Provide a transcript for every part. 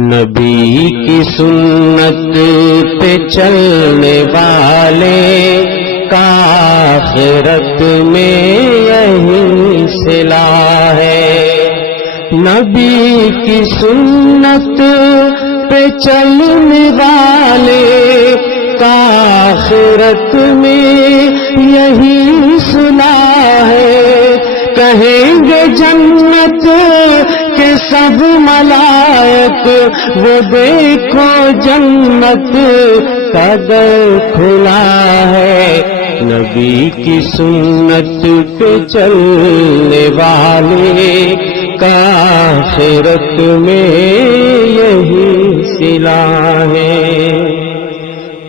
نبی کی سنت پہ چلنے والے کا آخرت میں یہی صلہ ہے۔ نبی کی سنت پہ چلنے والے کا آخرت میں یہی صلہ ہے۔ کہیں گے جنت کے سب ملائک وہ دیکھو جنت کا در کھلا ہے۔ نبی کی سنت پہ چلنے والے کا آخرت میں یہی صلہ ہے۔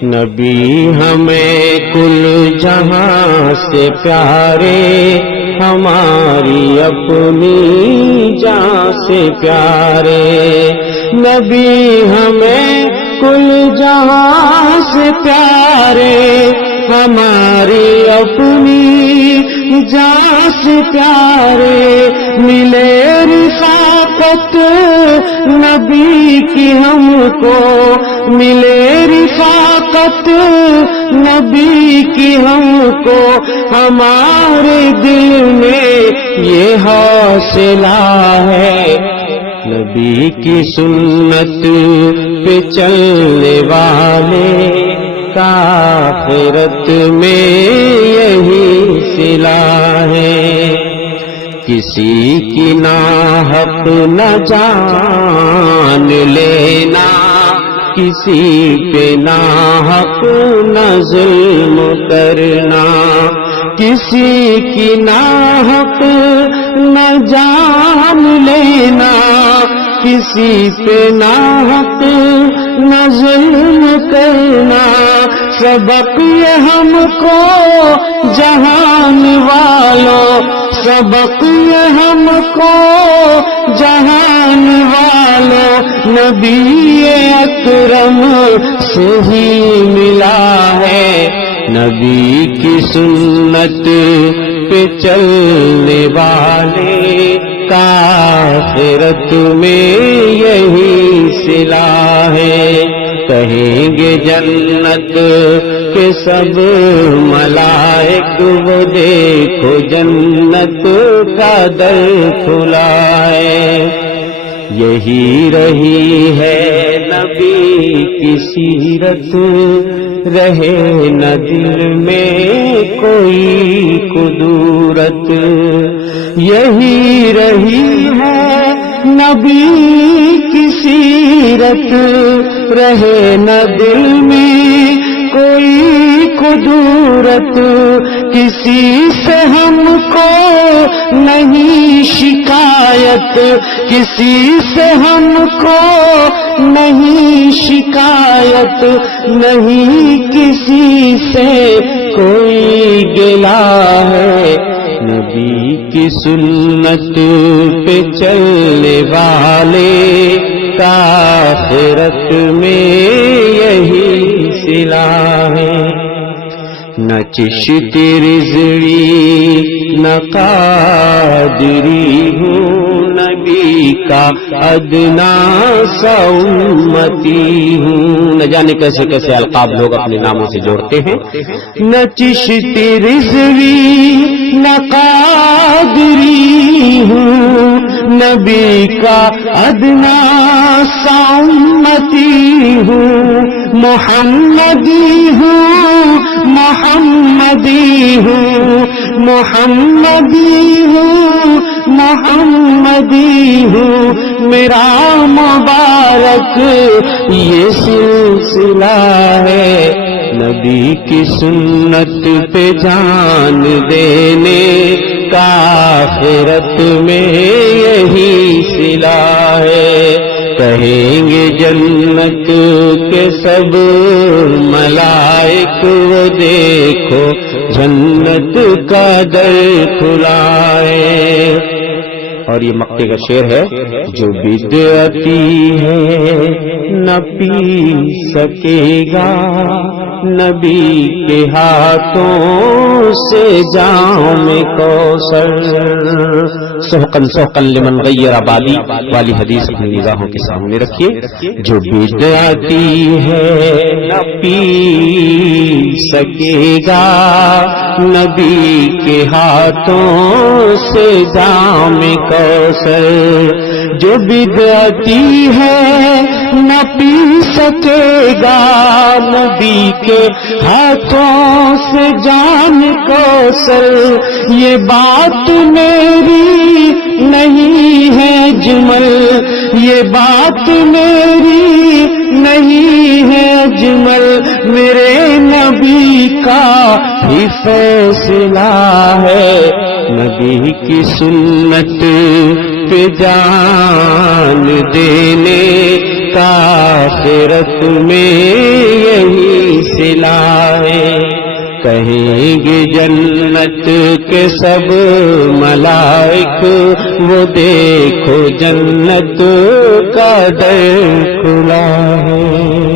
نبی ہمیں کل جہاں سے پیارے، ہماری اپنی جان سے پیارے۔ نبی ہمیں کل جہاں سے پیارے، ہماری اپنی جان سے پیارے۔ ملے رفاقت نبی کی ہم کو، ملے رفاقت نبی کی ہم کو، ہمارے دل میں یہ حوصلہ ہے۔ نبی کی سنت پہ چلنے والے کا آخرت میں یہی صلہ ہے۔ کسی کی ناحق نہ جان لینا، کسی پہ ناحق نہ ظلم کرنا، کسی کی ناحق نہ جان لینا، کسی پہ ناحق نہ ظلم کرنا۔ سبق یہ ہم کو جہان والوں، سبق یہ ہم کو جہان والوں، نبی اکرم سے ہی ملا ہے۔ نبی کی سنت پہ چلنے والے کا آخرت میں یہی صلہ ہے۔ کہیں گے جنت کے سب ملائک وہ دیکھو جنت کا در کھلا ہے۔ یہی رہی ہے نبی کی سیرت، رہے نہ دل میں کوئی کدورت۔ یہی رہی ہے نبی کی سیرت، رہے نہ دل میں کوئی کدورت۔ کسی سے ہم کو نہیں شکایت، کسی سے ہم کو نہیں شکایت، نہیں کسی سے کوئی گلہ ہے۔ نبی کی سنت پہ چلنے والے کا آخرت میں یہی صلہ ہے۔ نہ چشتی رضوی نہ قادری ہوں، نبی کا ادنا سا امتی ہوں۔ نہ جانے کیسے کیسے القاب لوگ اپنے ناموں سے جوڑتے ہیں۔ نہ چشتی رضوی نہ قادری ہوں، نبی کا ادنا سا امتی ہوں۔ محمدی ہوں، محمدی ہوں، محمدی ہوں، محمدی ہوں۔ میرا مبارک یہ سلسلہ ہے۔ نبی کی سنت پہ جان دینے کا آخرت میں یہی صلہ ہے۔ کہیں گے جنت کے سب ملائک وہ دیکھو جنت کا در کھلا ہے۔ اور یہ مکے کا شعر ہے۔ جو بدعتی ہے نہ پی سکے گا نبی کے ہاتھوں سے جام کوثر. سحقن سحقن لمن غیر بالی والی حدیث اپنی نگاہوں کے سامنے رکھیے. جو بدعتی ہے نہ پی سکے گا نبی کے ہاتھوں سے جام کوثر. جو بدعتی ہے نہ پی سکے گا نبی کے ہاتھوں سے جام کوثر. یہ بات میری نہیں ہے جمل، یہ بات میری نہیں ہے جمل، میرے نبی کا ہی فیصلہ ہے. نبی کی سنت پہ جان دینے کا آخرت میں یہی صلہ ہے. کہیں گے جنت کے سب ملائک وہ دیکھو جنت کا در کھلا ہے.